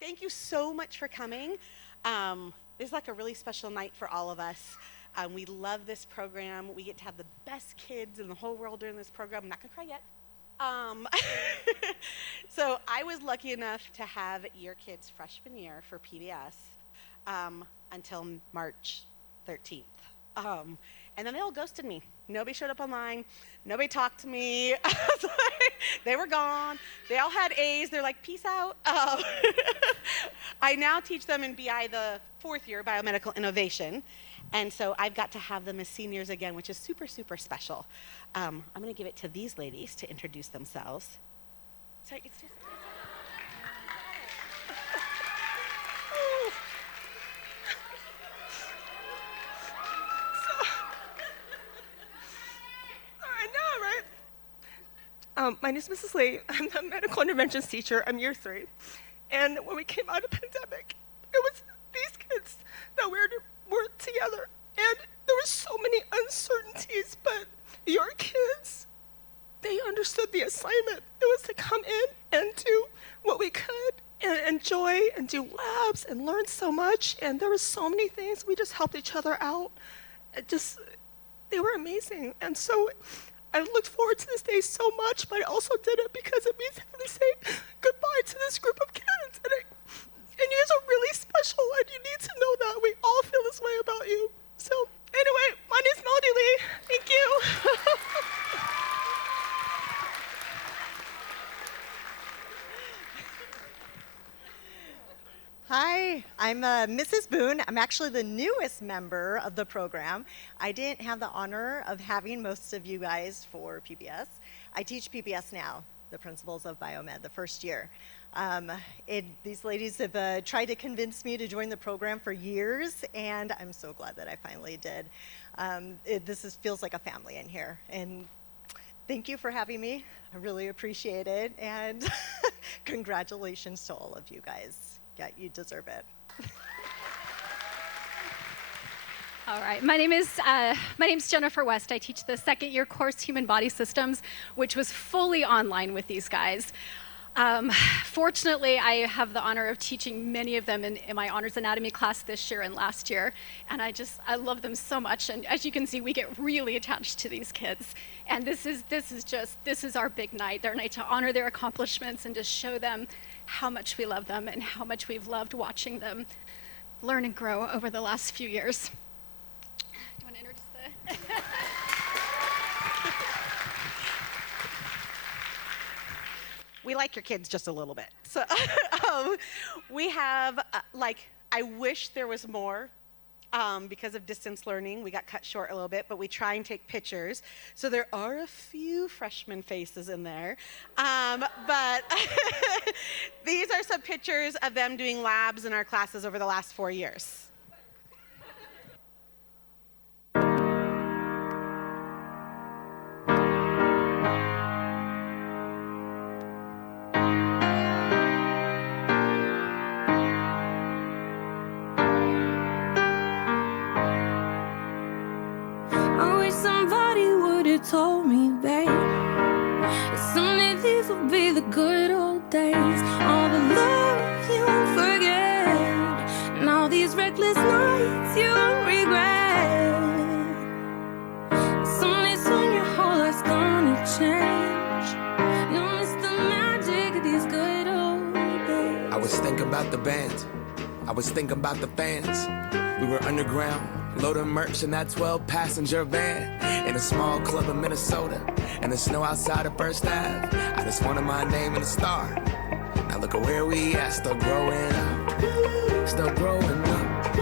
Thank you so much for coming. This is like a really special night for all of us. We love this program. We get to have the best kids in the whole world during this program. I'm not gonna cry yet. So I was lucky enough to have your kids freshman year for PBS until March 13th. And then they all ghosted me. Nobody showed up online. Nobody talked to me. They were gone. They all had A's. They're like, peace out. I now teach them in BI the 4th year, Biomedical Innovation. And so I've got to have them as seniors again, which is super, super special. I'm going to give it to these ladies to introduce themselves. Sorry, it's just... My name is Mrs. Lee. I'm the medical interventions teacher. I'm year 3. And when we came out of the pandemic, it was these kids that we were together. And there were so many uncertainties, but your kids, they understood the assignment. It was to come in and do what we could and enjoy and do labs and learn so much. And there were so many things. We just helped each other out. They were amazing. And so I looked forward to this day so much, but I also did it because it means having to say goodbye to this group of kids. And you guys are really special, and you need to know that. We all feel this way about you. So anyway, my name's Melody Lee. Thank you. Hi, I'm Mrs. Boone. I'm actually the newest member of the program. I didn't have the honor of having most of you guys for PBS. I teach PBS now, the principles of Biomed, the first year. These ladies have tried to convince me to join the program for years, and I'm so glad that I finally did. Feels like a family in here, and thank you for having me. I really appreciate it, and congratulations to all of you guys. Yeah, you deserve it. All right, my name's Jennifer West. I teach the 2nd year course, Human Body Systems, which was fully online with these guys. Fortunately, I have the honor of teaching many of them in my honors anatomy class this year and last year, and I love them so much. And as you can see, we get really attached to these kids. And this is our big night, their night to honor their accomplishments and to show them how much we love them and how much we've loved watching them learn and grow over the last few years. Do you want to introduce the... We like your kids just a little bit. So we have, I wish there was more. Because of distance learning, we got cut short a little bit, but we try and take pictures. So there are a few freshman faces in there. But these are some pictures of them doing labs in our classes over the last 4 years. Told me, babe, that someday these will be the good old days. All the love you won't forget, and all these reckless nights you won't regret. Someday soon your whole life's gonna change. You'll miss the magic of these good old days. I was thinking about the band, I was thinking about the fans. We were underground, loading merch in that 12-passenger van in a small club in Minnesota, and the snow outside of First Ave. I just wanted my name in a star. Now look at where we at, still growing up, still growing up.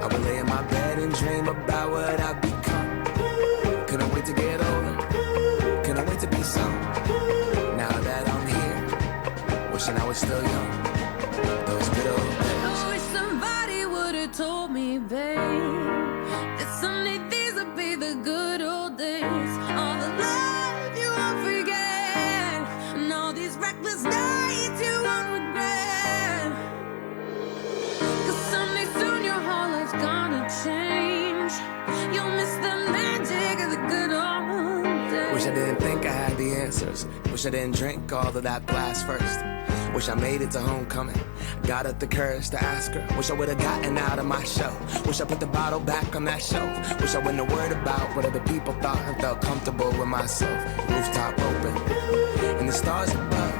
I would lay in my bed and dream about what I've become. Couldn't wait to get older, couldn't wait to be some. Now that I'm here, wishing I was still young. Those good old days. I wish somebody would've told me, babe, that someday these would be the good old days. All the love you won't forget, and all these reckless nights you won't regret. 'Cause someday soon your whole life's gonna change. You'll miss the magic of the good old days. Wish I didn't think I had the answers. Wish I didn't drink all of that blast first. Wish I made it to homecoming. Got up the courage to ask her. Wish I would've gotten out of my show. Wish I put the bottle back on that shelf. Wish I wouldn't have worried about what other people thought and felt comfortable with myself. Rooftop open, and the stars above.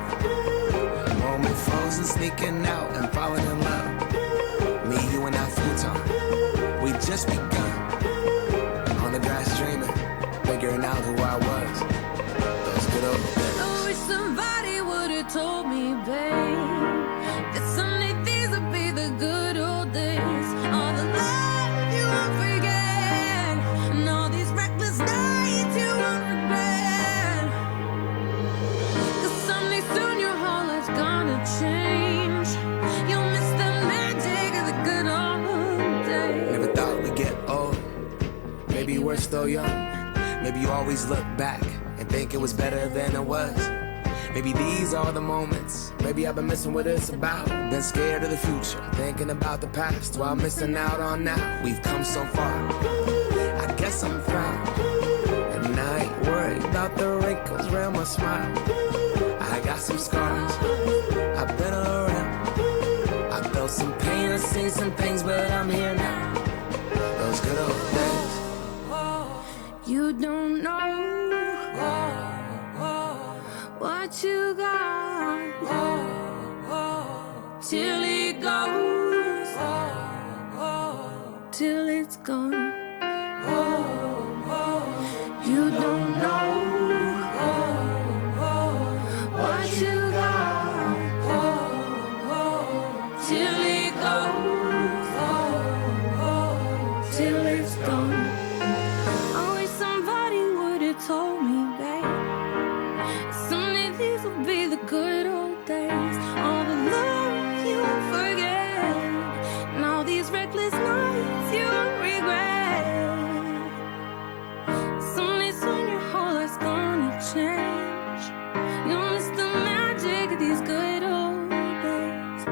Moment frozen, sneaking out and falling in love. Me, you, and that futon. We just begun. On the grass dreaming, figuring out who I was. Those good old days. I wish somebody would've told me, babe, that someday these would be the good old days. All the love you won't forget, and all these reckless nights you won't regret. 'Cause someday soon your whole life's gonna change. You'll miss the magic of the good old days. Never thought we'd get old. Maybe we're still young. Maybe you always look back and think it was better than it was. Maybe these are the moments. Maybe I've been missing what it's about. Been scared of the future, thinking about the past while missing out on now. We've come so far. I guess I'm proud. And I ain't worried about the wrinkles around my smile. I got some scars. I've been around. I felt some pain and seen some things, but I'm here now. Those good old days. You don't know what you got till it goes, till it's gone. You don't know what you got till it goes, till it's gone. I wish somebody would've told me, babe, someday these will be the good old days. All the love you won't forget, and all these reckless nights you won't regret. Someday soon your whole life's gonna change. You'll miss the magic of these good old days.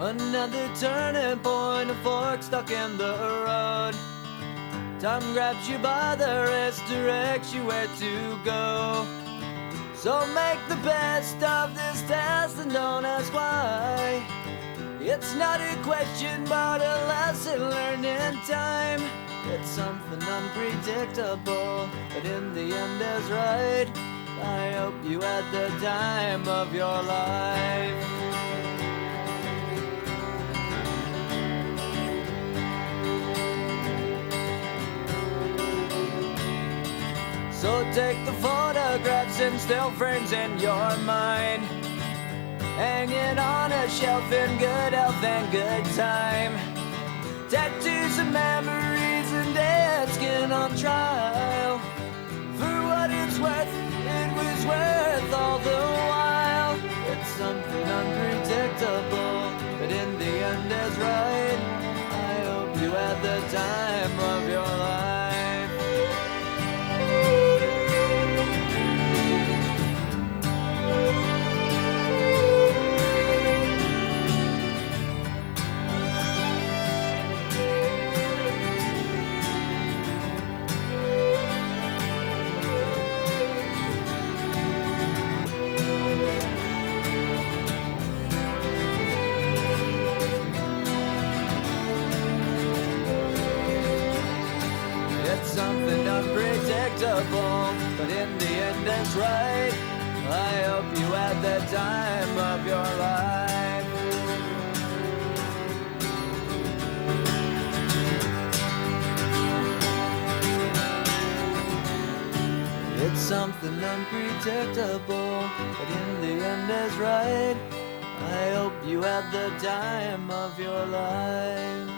Another turning point, a fork stuck in the road. Time grabs you by the wrist, directs you where to go. So make the best of this test and don't ask why. It's not a question but a lesson learned in time. It's something unpredictable, but in the end is right. I hope you had the time of your life. So take the photographs and still frames in your mind, hanging on a shelf in good health and good time. Tattoos and memories and dead skin on trial. For what it's worth, it was worth all the while. It's something unpredictable, but in the end is right. I hope you had the time of your life. Something unpredictable, but in the end it's right. I hope you had the time of your life. It's something unpredictable, but in the end is right. I hope you had the time of your life.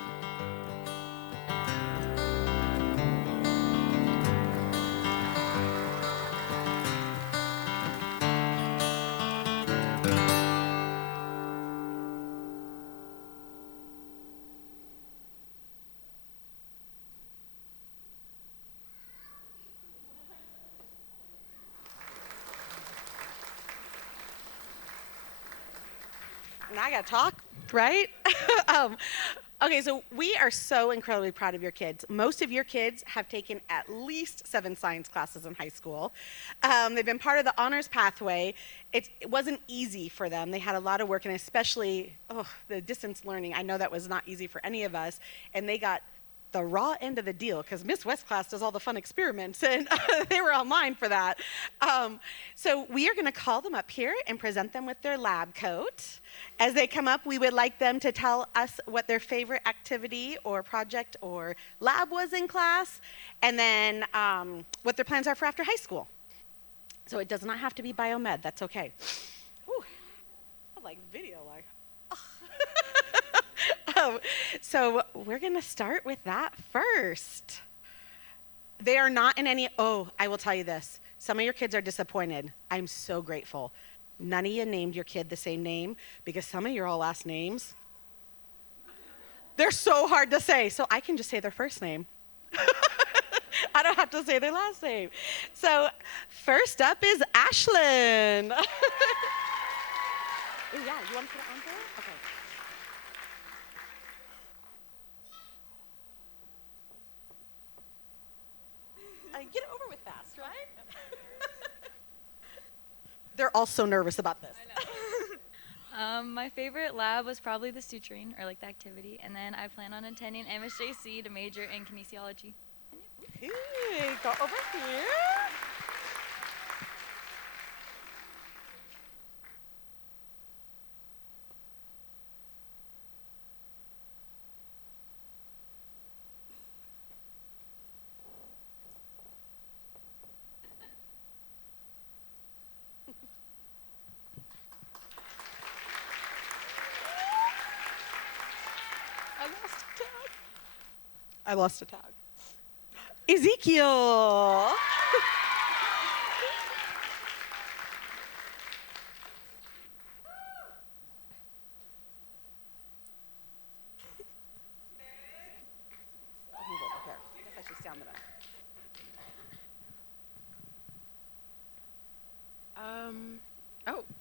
Now I gotta talk, right? Okay, so we are so incredibly proud of your kids. Most of your kids have taken at least 7 science classes in high school. They've been part of the honors pathway. It wasn't easy for them. They had a lot of work, and especially the distance learning. I know that was not easy for any of us, and they got the raw end of the deal because Miss West class does all the fun experiments, and they were online for that. So we are going to call them up here and present them with their lab coat. As they come up, we would like them to tell us what their favorite activity or project or lab was in class, and then what their plans are for after high school. So it does not have to be biomed. That's okay. Ooh, I like video, like. So we're going to start with that first. They are not in any, I will tell you this. Some of your kids are disappointed. I'm so grateful. None of you named your kid the same name because some of your all last names, they're so hard to say. So I can just say their first name. I don't have to say their last name. So first up is Ashlyn. Oh, yeah, you want to put it on there? Okay. Get it over with fast, right? They're all so nervous about this. I know. My favorite lab was probably the suturing, or like the activity, and then I plan on attending MSJC to major in kinesiology. Hey, go over here. I lost a tag. Ezekiel. Move over here. I guess I should stand there.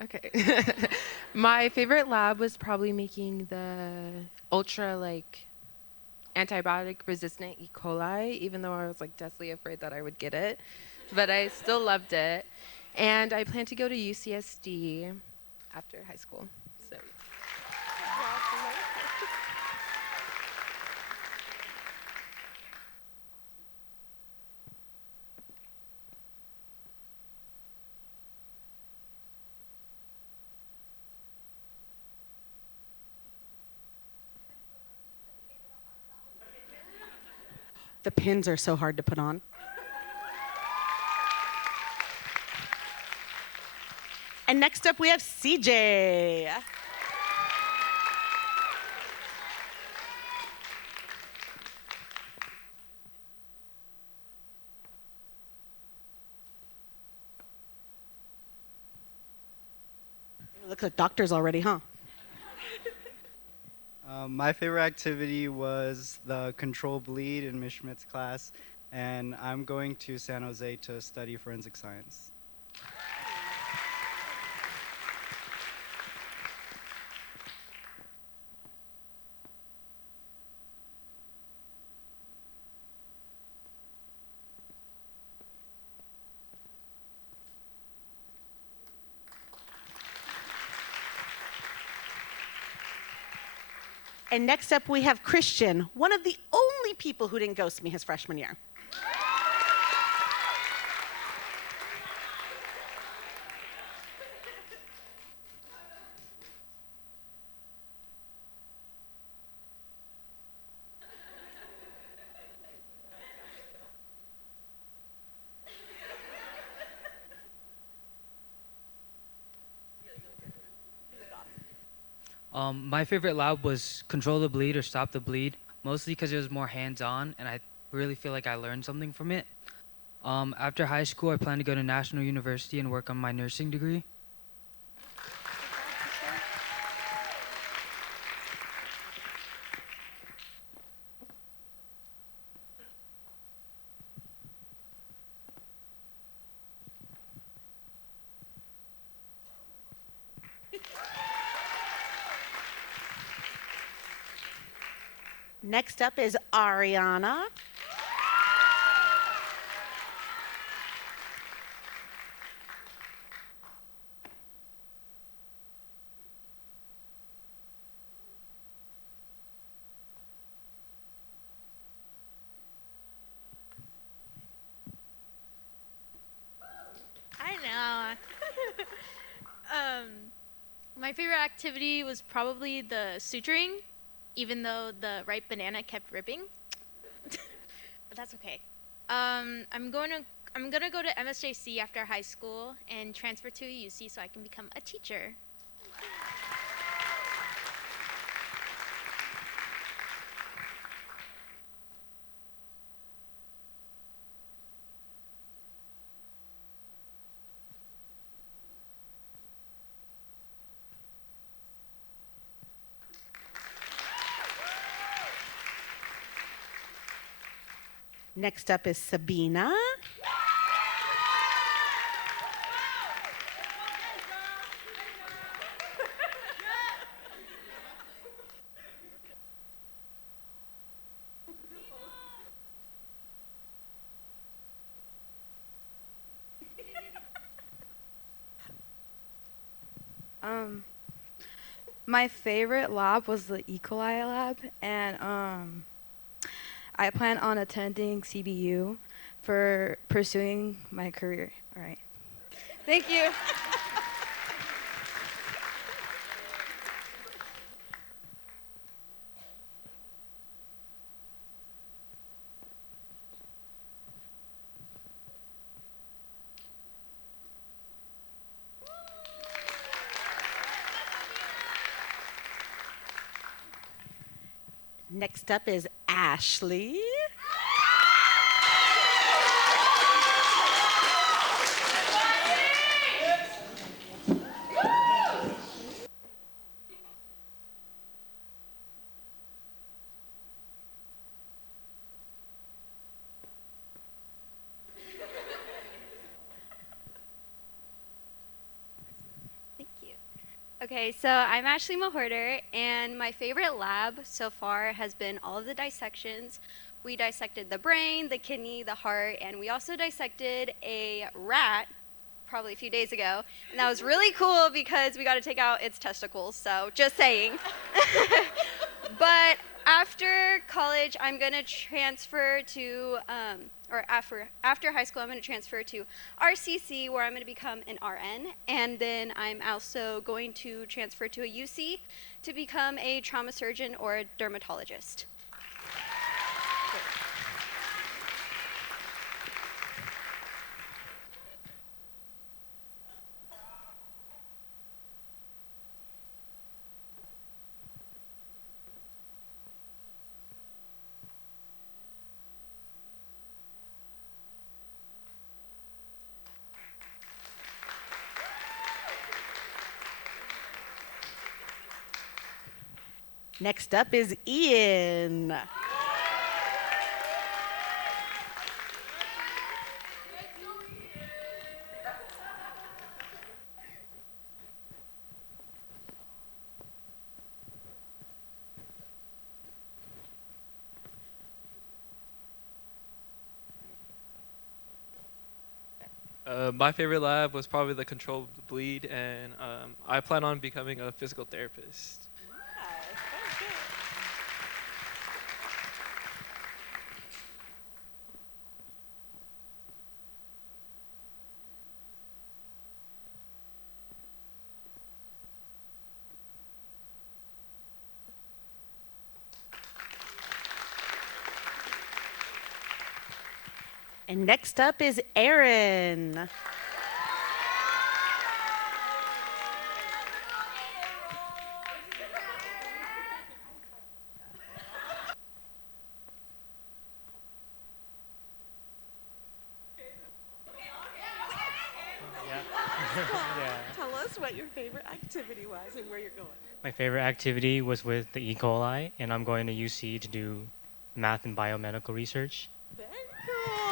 Okay. My favorite lab was probably making the ultra antibiotic resistant E. coli, even though I was deathly afraid that I would get it, but I still loved it. And I plan to go to UCSD after high school. So. The pins are so hard to put on. And next up we have CJ. Looks like doctors already, huh? My favorite activity was the control bleed in Ms. Schmidt's class, and I'm going to San Jose to study forensic science. And next up we have Christian, one of the only people who didn't ghost me his freshman year. My favorite lab was Control the Bleed or Stop the Bleed, mostly because it was more hands-on, and I really feel like I learned something from it. After high school, I plan to go to National University and work on my nursing degree. Next up is Ariana. I know. My favorite activity was probably the suturing, even though the ripe banana kept ripping. But that's okay. I'm gonna go to MSJC after high school and transfer to a UC so I can become a teacher. Next up is Sabina. My favorite lab was the E. coli lab, and I plan on attending CBU for pursuing my career. All right. Thank you. Next up is Ashley. Thank you. Okay, so I'm Ashley Mahorter, and my favorite lab so far has been all of the dissections. We dissected the brain, the kidney, the heart, and we also dissected a rat probably a few days ago. And that was really cool because we got to take out its testicles, so just saying. But after college, I'm going to transfer to, after high school, I'm going to transfer to RCC, where I'm going to become an RN. And then I'm also going to transfer to a UC to become a trauma surgeon or a dermatologist. Next up is Ian. My favorite lab was probably the control of the bleed, and I plan on becoming a physical therapist. And next up is Erin. Tell us what your favorite activity was and where you're going. My favorite activity was with the E. coli, and I'm going to UC to do math and biomedical research. Very cool.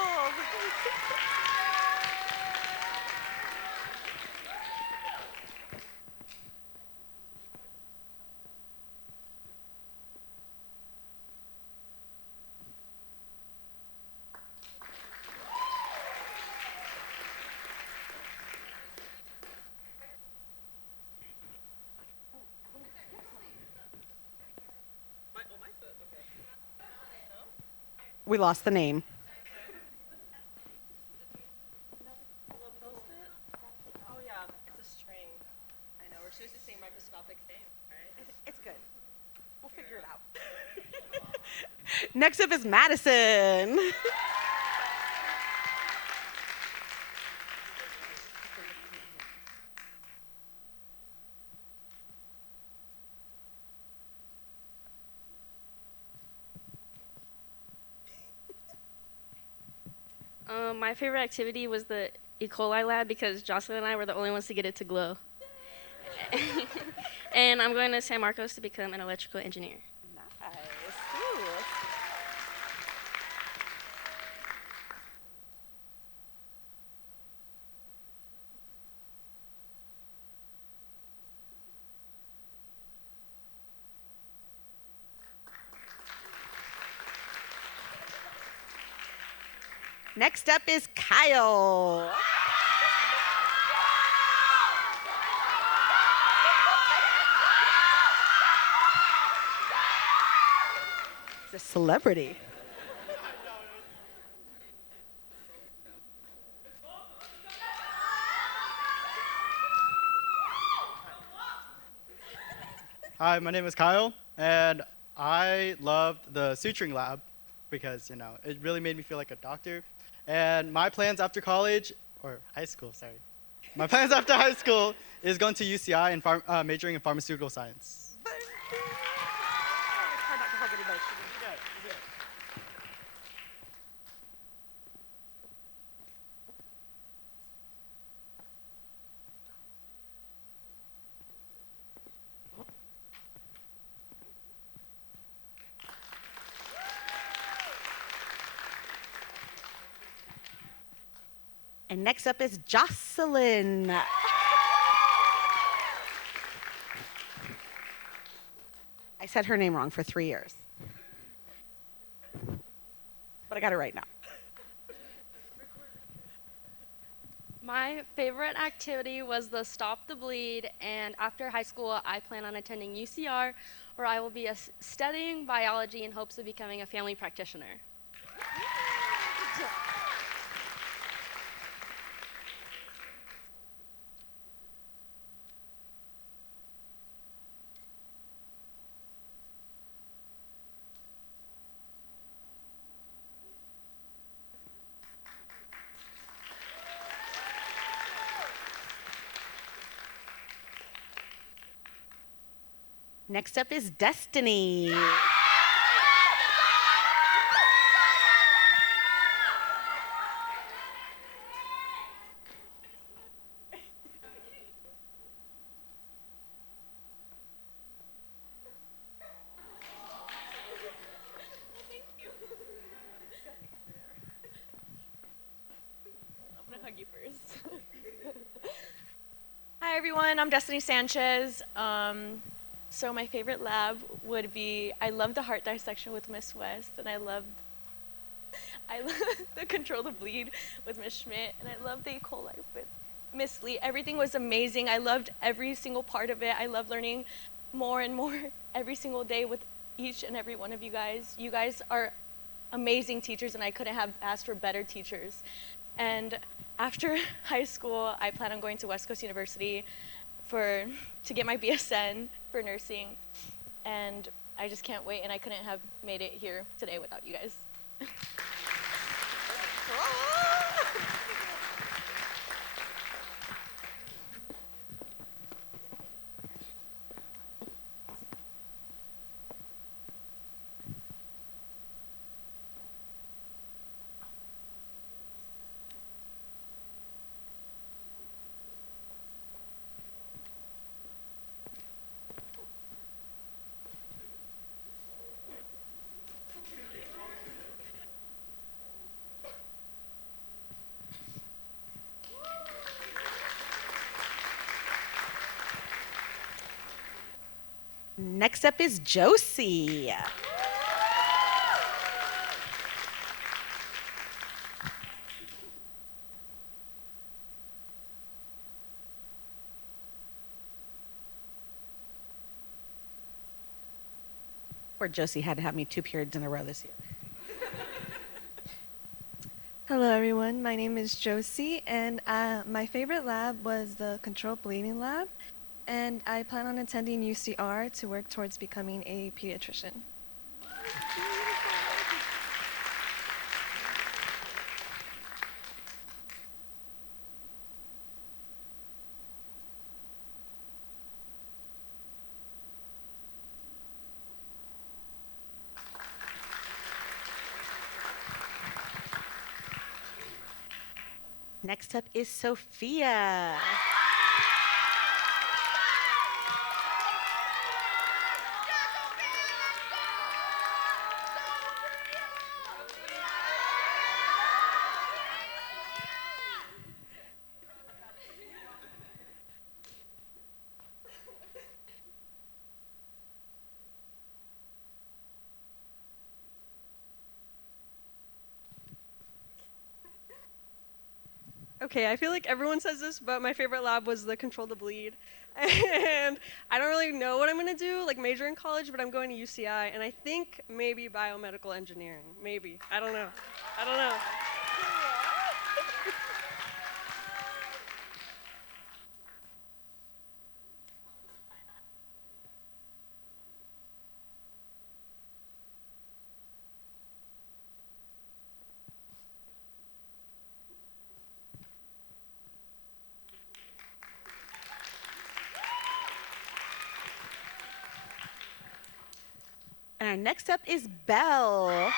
We lost the name. Oh yeah, it's a string. I know, we're supposed to say microscopic thing, right? It's good. We'll figure it out. Next up is Madison. My favorite activity was the E. coli lab because Jocelyn and I were the only ones to get it to glow. And I'm going to San Marcos to become an electrical engineer. Nice. Ooh. Next up is Kyle. He's a celebrity. Hi, my name is Kyle, and I loved the suturing lab because, it really made me feel like a doctor. And my plans after college, or high school, sorry. My plans after high school is going to UCI and majoring in pharmaceutical science. Try not to hug anybody. And next up is Jocelyn. I said her name wrong for 3 years. But I got it right now. My favorite activity was the Stop the Bleed, and after high school, I plan on attending UCR, where I will be studying biology in hopes of becoming a family practitioner. Next up is Destiny. I'm gonna hug you first. Hi everyone, I'm Destiny Sanchez. So my favorite lab would be, I love the heart dissection with Miss West, and I love the control the bleed with Miss Schmidt, and I love the E. coli with Miss Lee. Everything was amazing. I loved every single part of it. I love learning more and more every single day with each and every one of you guys. You guys are amazing teachers, and I couldn't have asked for better teachers. And after high school, I plan on going to West Coast University to get my BSN for nursing, and I just can't wait, and I couldn't have made it here today without you guys. Next up is Josie. Poor Josie had to have me 2 periods in a row this year. Hello, everyone. My name is Josie, and my favorite lab was the controlled bleeding lab, and I plan on attending UCR to work towards becoming a pediatrician. Next up is Sophia. Okay, I feel like everyone says this, but my favorite lab was the control the bleed. And I don't really know what I'm going to do, like major in college, but I'm going to UCI, and I think maybe biomedical engineering. Maybe. I don't know. I don't know. And our next up is Belle.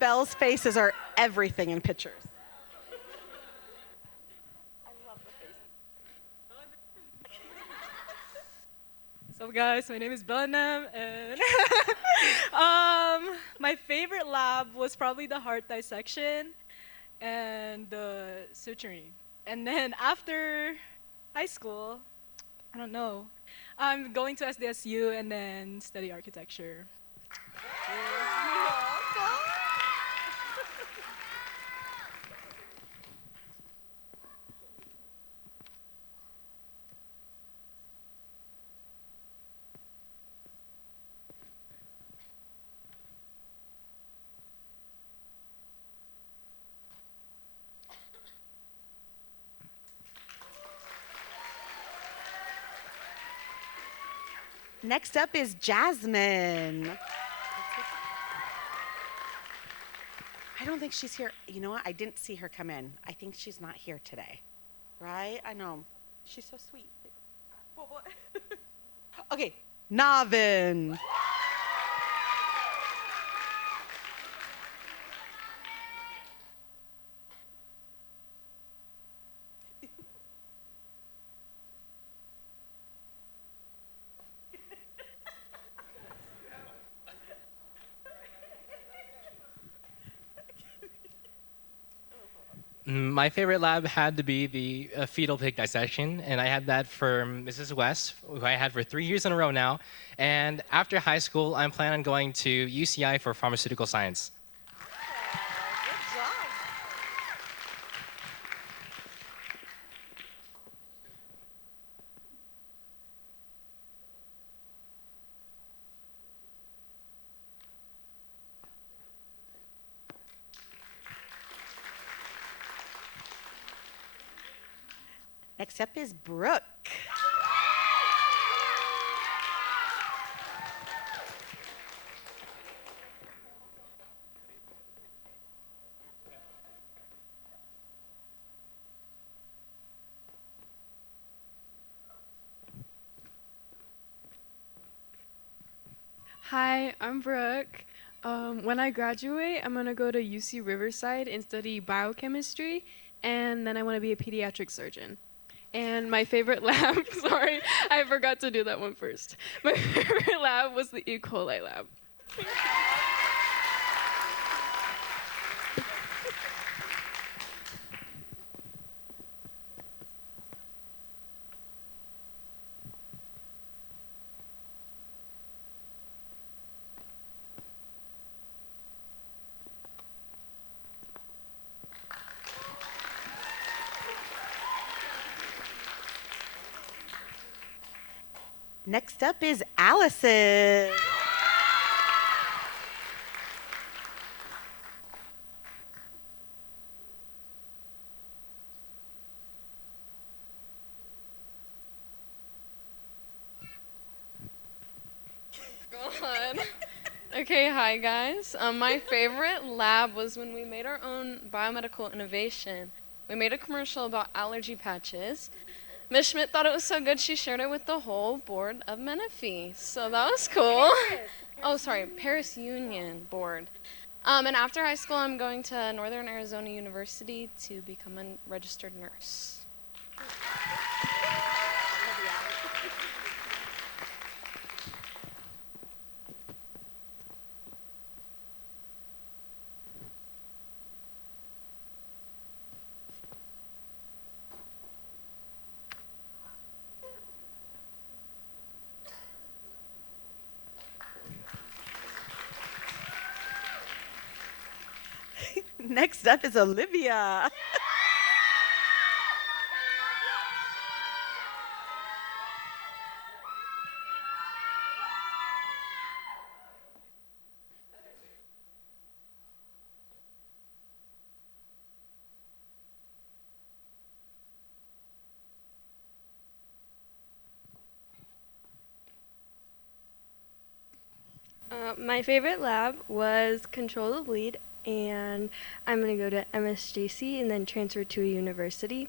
Belle's faces are everything in pictures. What's up, guys? My name is Belenam, and my favorite lab was probably the heart dissection and the suturing. And then after high school, I don't know, I'm going to SDSU and then study architecture. Next up is Jasmine. I don't think she's here. You know what? I didn't see her come in. I think she's not here today. Right? I know. She's so sweet. Okay, Navin. My favorite lab had to be the fetal pig dissection, and I had that for Mrs. West, who I had for 3 years in a row now. And after high school, I'm planning on going to UCI for pharmaceutical science. Next up is Brooke. Hi, I'm Brooke. When I graduate, I'm going to go to UC Riverside and study biochemistry, and then I want to be a pediatric surgeon. And my favorite lab, sorry, I forgot to do that one first. My favorite lab was the E. coli lab. Next up is Allison. God. Okay, hi guys. My favorite lab was when we made our own biomedical innovation. We made a commercial about allergy patches. Miss Schmidt thought it was so good she shared it with the whole board of Menifee. So that was cool. Paris Union board. And after high school, I'm going to Northern Arizona University to become a registered nurse. Next up is Olivia. My favorite lab was Control the Bleed, and I'm going to go to MSJC and then transfer to a university.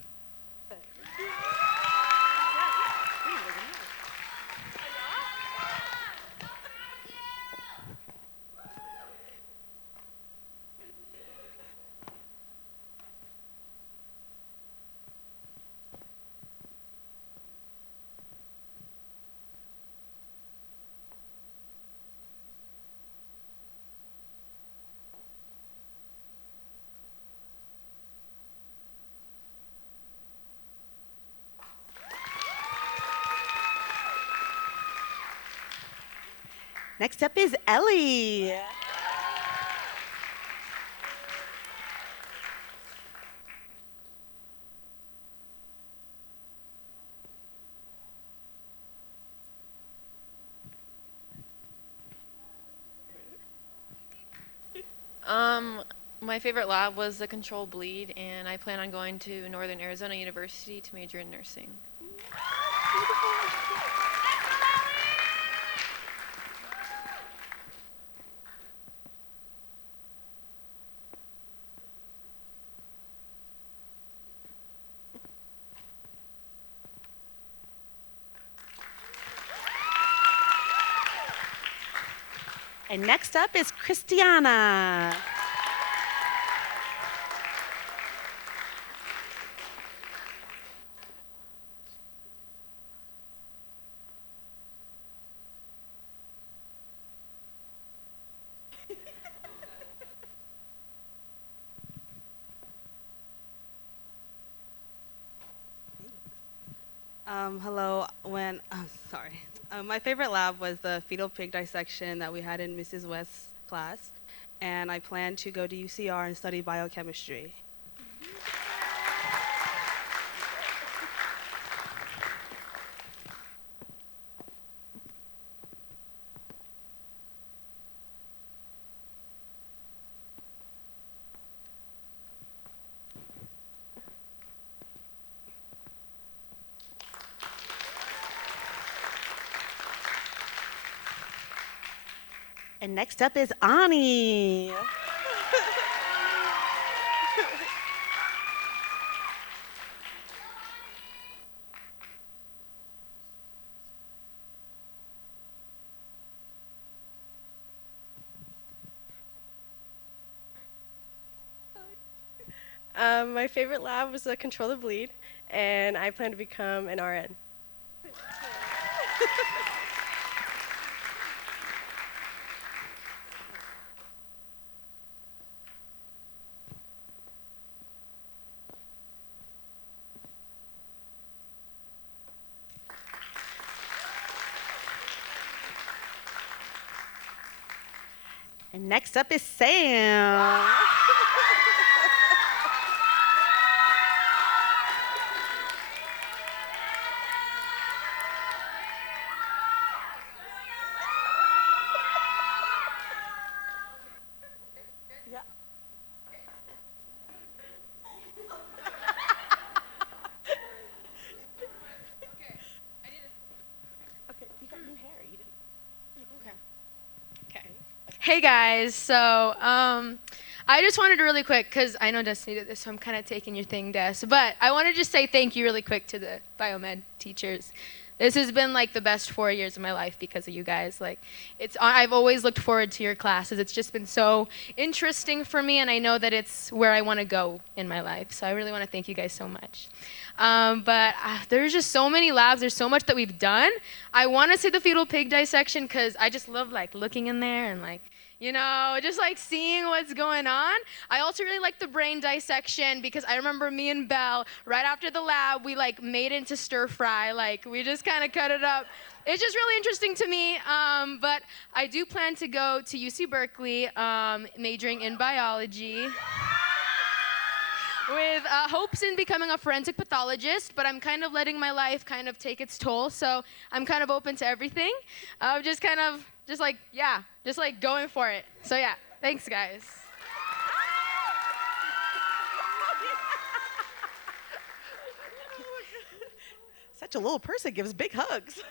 Next up is Ellie. My favorite lab was the control bleed, and I plan on going to Northern Arizona University to major in nursing. And next up is Christiana. Hello. My favorite lab was the fetal pig dissection that we had in Mrs. West's class, and I plan to go to UCR and study biochemistry. And next up is Ani. My favorite lab was the Control the Bleed, and I plan to become an RN. And next up is Sam. Hey guys, so I just wanted to really quick, because I know Destiny did this, so I'm kind of taking your thing, Des, but I want to just say thank you really quick to the biomed teachers. This has been like the best 4 years of my life because of you guys. Like, I've always looked forward to your classes. It's just been so interesting for me, and I know that it's where I want to go in my life. So I really want to thank you guys so much. But there's just so many labs. There's so much that we've done. I want to say the fetal pig dissection because I just love like looking in there and like, you know, just like seeing what's going on. I also really like the brain dissection because I remember me and Belle, right after the lab, we like made it into stir fry. Like we just kind of cut it up. It's just really interesting to me. But I do plan to go to UC Berkeley, majoring in biology. With hopes in becoming a forensic pathologist, but I'm kind of letting my life kind of take its toll, so I'm kind of open to everything. Just going for it. So yeah, thanks guys. Such a little person gives big hugs.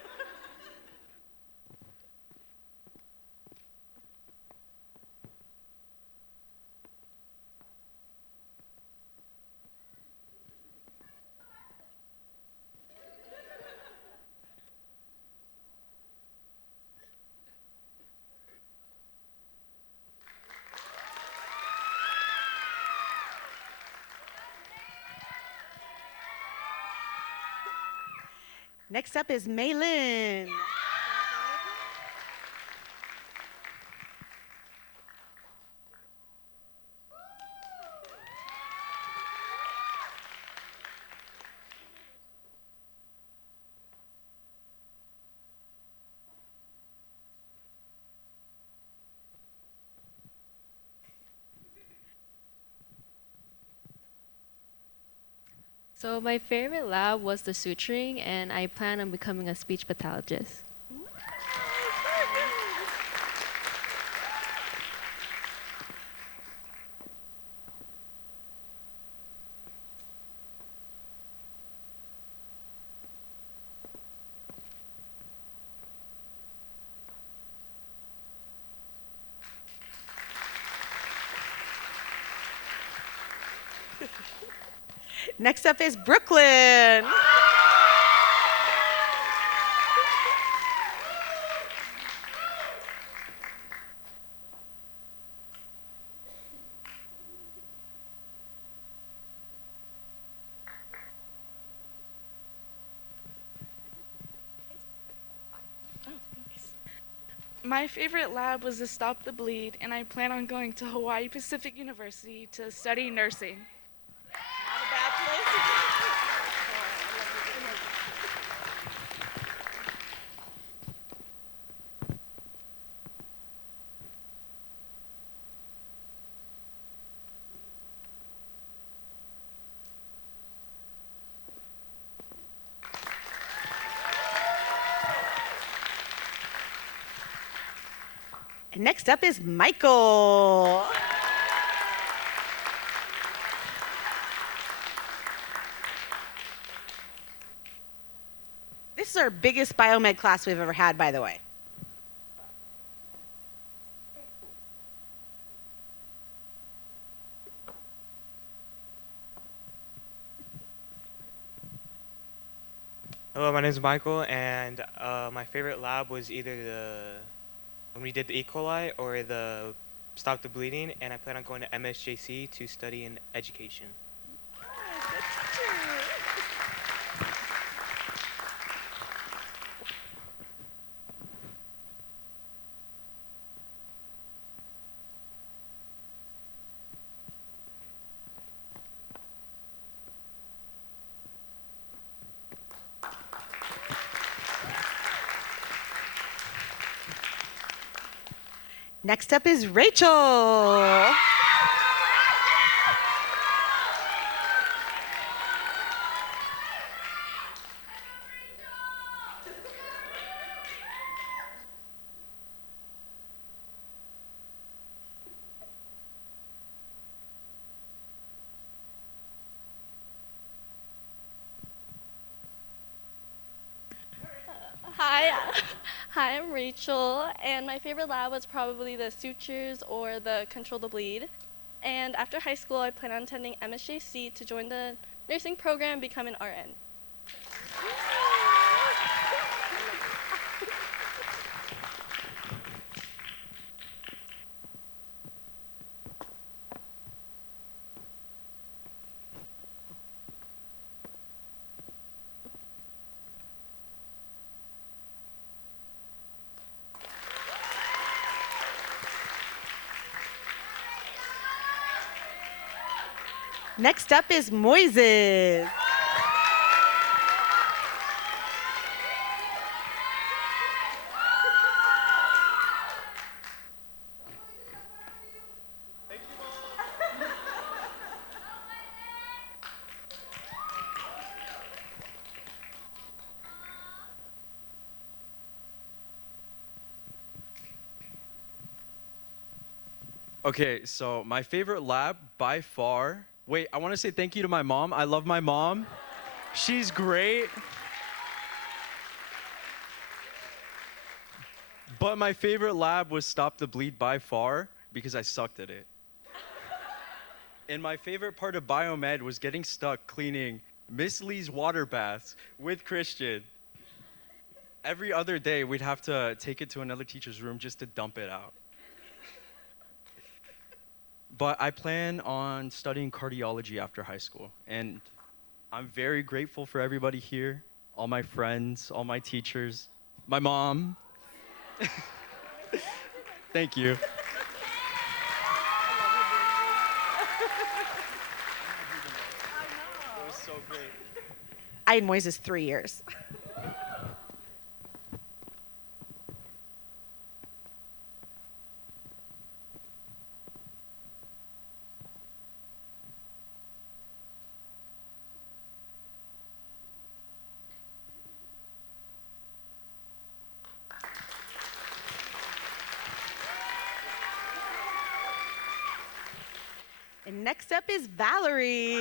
Next up is Maylin. So my favorite lab was the suturing, and I plan on becoming a speech pathologist. Next up is Brooklyn. My favorite lab was the Stop the Bleed, and I plan on going to Hawaii Pacific University to study nursing. And next up is Michael. This is our biggest biomed class we've ever had, by the way. Hello, my name is Michael, and my favorite lab was either when we did the E. coli or the Stop the Bleeding, and I plan on going to MSJC to study in education. Next up is Rachel. Hi, I'm Rachel, and my favorite lab was probably the sutures or the control the bleed. And after high school, I plan on attending MSJC to join the nursing program and become an RN. Next up is Moises. Okay, so my favorite lab by far. Wait, I want to say thank you to my mom. I love my mom. She's great. But my favorite lab was Stop the Bleed by far because I sucked at it. And my favorite part of biomed was getting stuck cleaning Miss Lee's water baths with Christian. Every other day, we'd have to take it to another teacher's room just to dump it out. But I plan on studying cardiology after high school. And I'm very grateful for everybody here, all my friends, all my teachers, my mom. Thank you. It was so great. I had Moises 3 years. And next up is Valerie.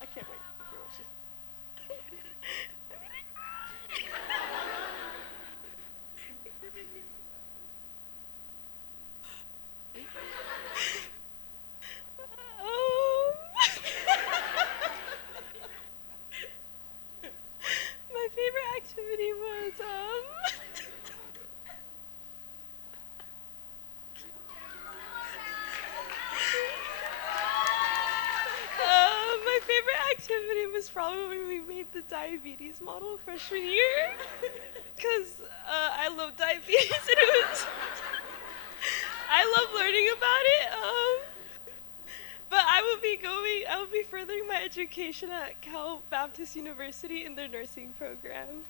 I can't wait to hear what she's. My favorite activity was my favorite activity was probably when we made the diabetes model freshman year, because I love diabetes and it was I love learning about it. But I will be furthering my education at Cal Baptist University in their nursing program.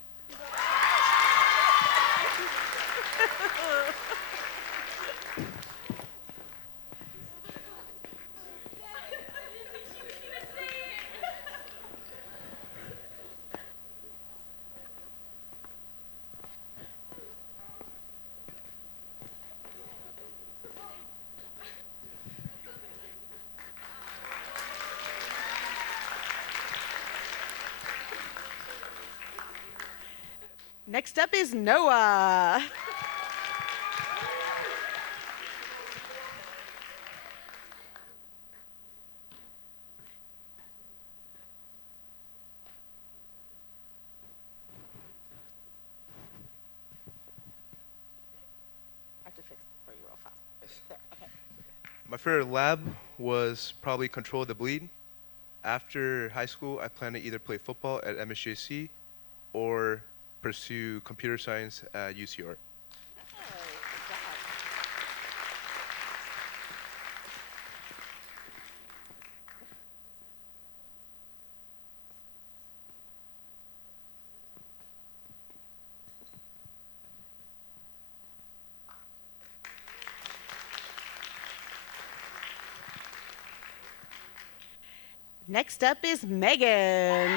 Next up is Noah. I have to fix it for you real fast. There, okay. My favorite lab was probably Control the Bleed. After high school, I plan to either play football at MSJC or pursue computer science at UCR. Next up is Megan.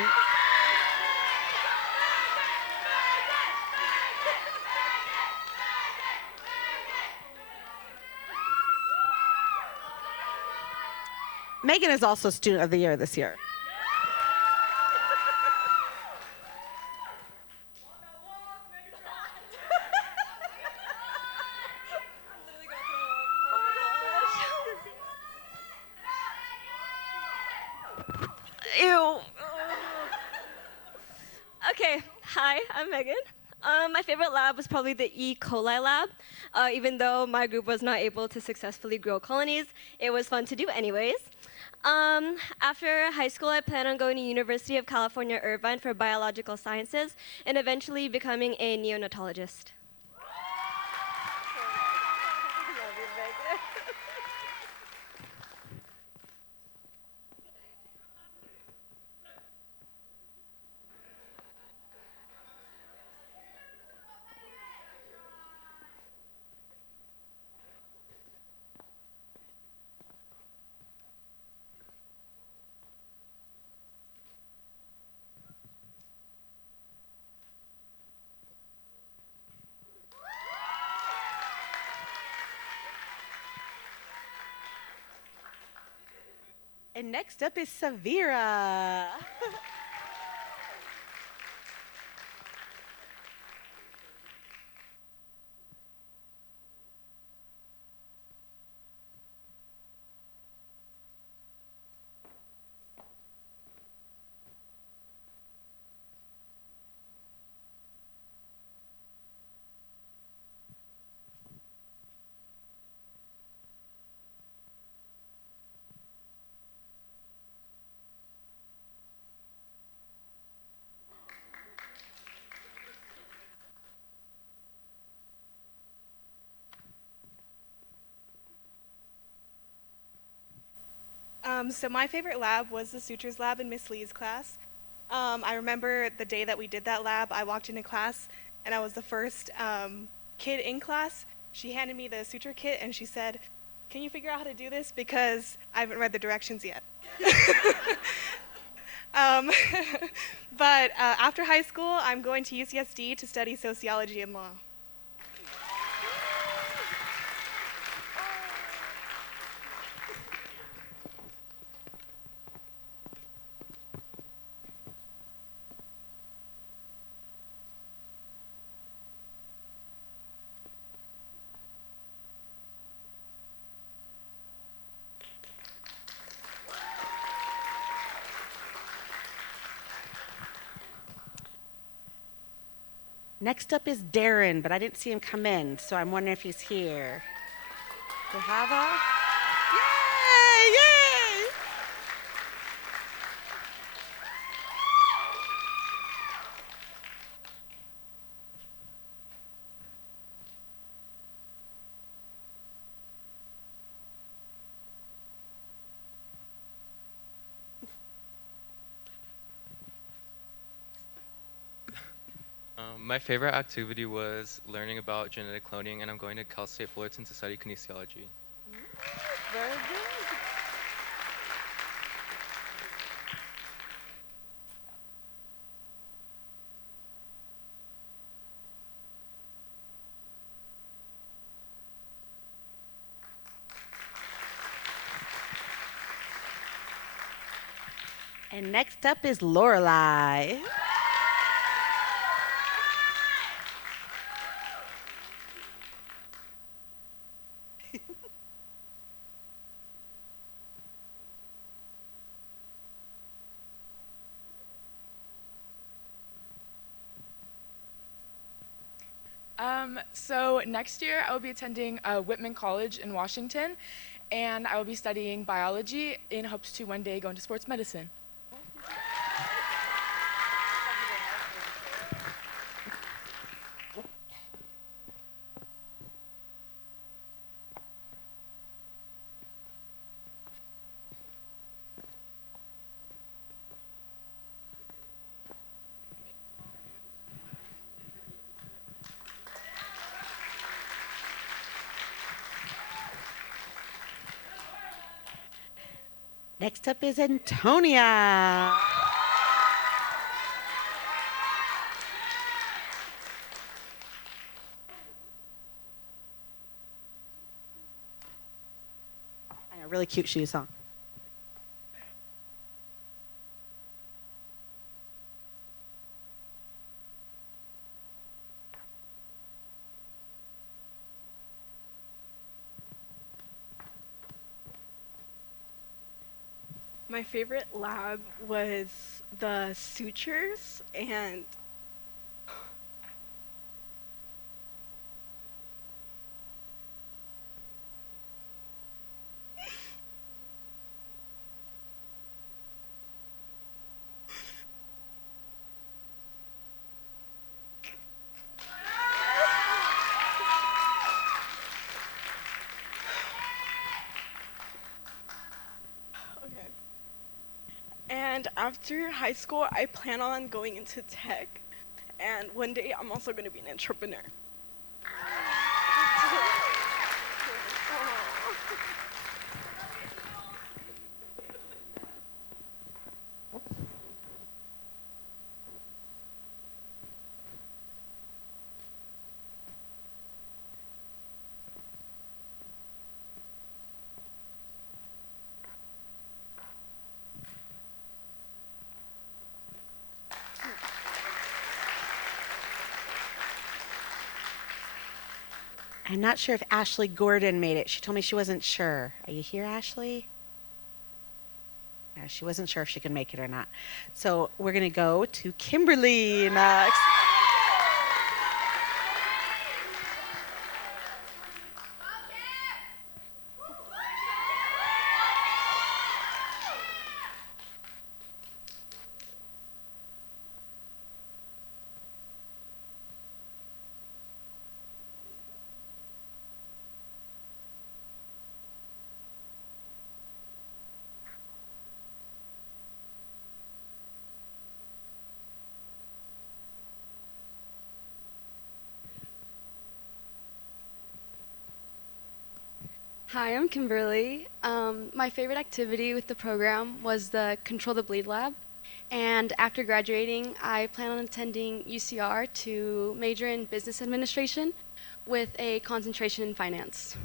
Megan is also Student of the Year this year. Ew. Okay, hi, I'm Megan. My favorite lab was probably the E. coli lab. Even though my group was not able to successfully grow colonies, it was fun to do anyways. After high school, I plan on going to University of California, Irvine for biological sciences and eventually becoming a neonatologist. And next up is Savira. So my favorite lab was the sutures lab in Miss Lee's class. I remember the day that we did that lab, I walked into class and I was the first kid in class. She handed me the suture kit and she said, "Can you figure out how to do this? Because I haven't read the directions yet." But after high school, I'm going to UCSD to study sociology and law. Next up is Darren, but I didn't see him come in, so I'm wondering if he's here. Dehava? Yay! Yay! My favorite activity was learning about genetic cloning, and I'm going to Cal State Fullerton to study kinesiology. Very good. And next up is Lorelai. So next year I will be attending Whitman College in Washington, and I will be studying biology in hopes to one day go into sports medicine. Next up is Antonia. And a really cute shoe song. My favorite lab was the sutures and okay. And after high school, I plan on going into tech. And one day, I'm also going to be an entrepreneur. I'm not sure if Ashley Gordon made it. She told me she wasn't sure. Are you here, Ashley? Yeah, she wasn't sure if she could make it or not. So we're going to go to Kimberly next. Hi, I'm Kimberly. My favorite activity with the program was the Control the Bleed lab. And after graduating, I plan on attending UCR to major in business administration with a concentration in finance.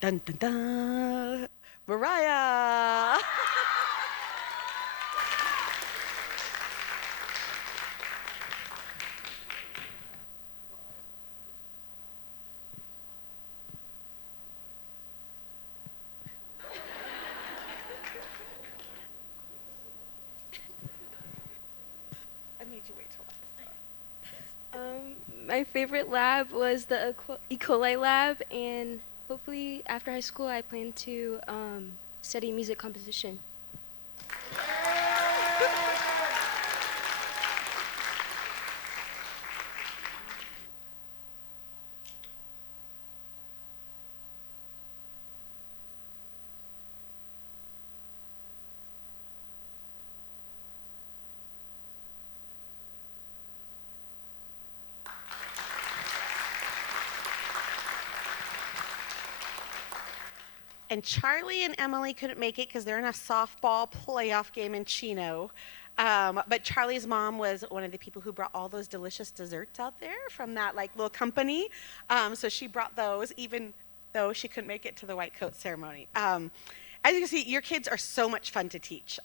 Dun, dun, dun. Mariah. I made you wait till last. My favorite lab was the E. coli lab, and hopefully after high school I plan to study music composition. And Charlie and Emily couldn't make it because they're in a softball playoff game in Chino. But Charlie's mom was one of the people who brought all those delicious desserts out there from that like little company. So she brought those even though she couldn't make it to the white coat ceremony. As you can see, your kids are so much fun to teach.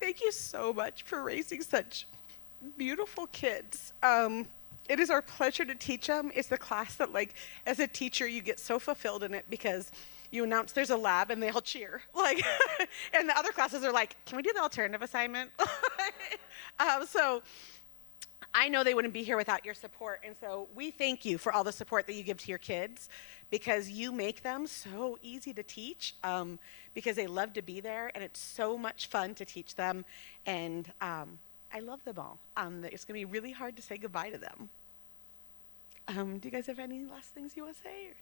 Thank you so much for raising such beautiful kids. It is our pleasure to teach them. It's the class that, like, as a teacher, you get so fulfilled in it because you announce there's a lab and they all cheer. Like, and the other classes are like, can we do the alternative assignment? So I know they wouldn't be here without your support. And so we thank you for all the support that you give to your kids, because you make them so easy to teach, because they love to be there, and it's so much fun to teach them. And I love them all. It's going to be really hard to say goodbye to them. Do you guys have any last things you want to say?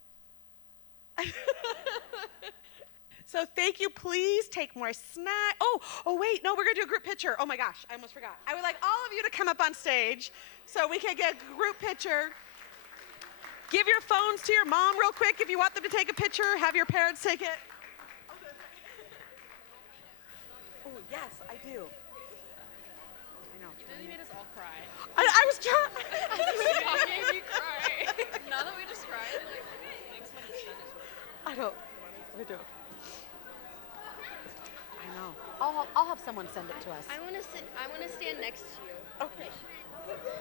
So thank you. Please take more snack. Oh wait, no, we're gonna do a group picture. Oh my gosh, I almost forgot. I would like all of you to come up on stage so we can get a group picture. Give your phones to your mom real quick if you want them to take a picture. Have your parents take it. Oh yes, I do. I know. You really made us all cry. I was trying. I made you cry. Now that we just cried, like, thanks so much. I don't. We do. I know. I'll have someone send it to us. I want to sit. I want to stand next to you. Okay.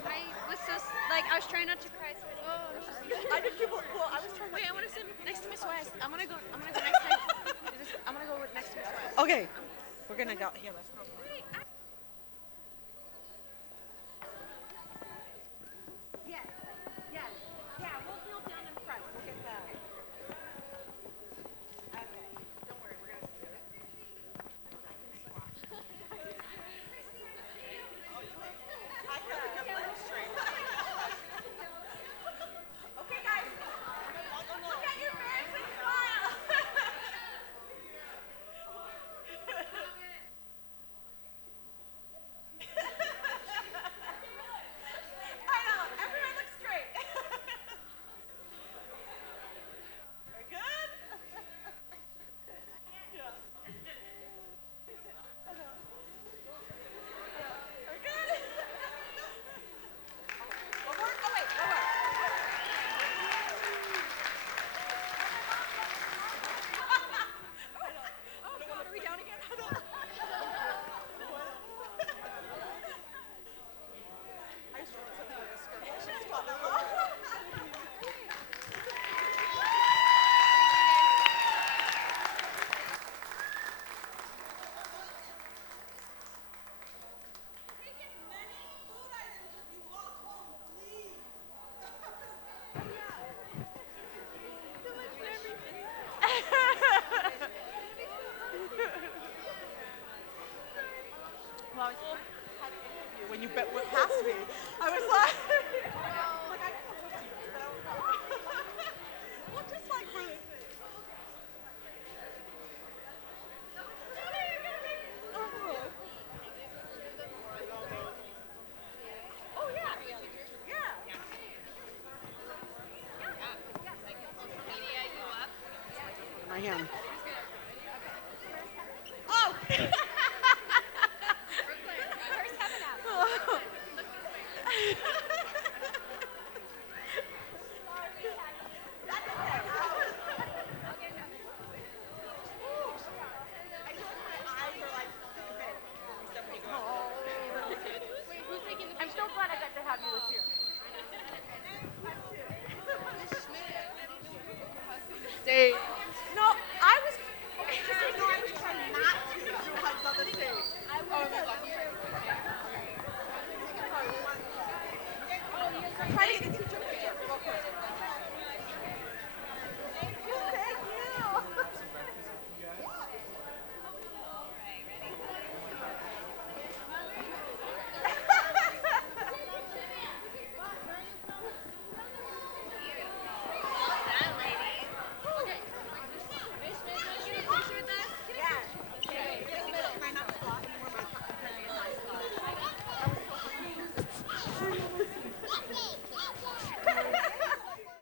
I was so I was trying not to cry. So I did people. Well, I was trying. Wait, I want to sit next to Miss West. I'm gonna go next time. I'm gonna go next to Miss West. Okay. We're gonna go here. Let's go. Yes. Yes. Yeah. We'll kneel down in front. We'll get that. Okay. Don't worry. We're gonna. Okay, guys. Look at your parents and smile. I know. Everyone looks great. We're good? Yeah. I know. We're good? One more? Oh, wait. One more. Oh, God. Are we down again? Well, I was had to interview when you went past me. I was like, like I don't know what to do. Well, just like for this thing. Oh yeah. Yeah. My hand. Oh. I'm so glad I got to have you this year.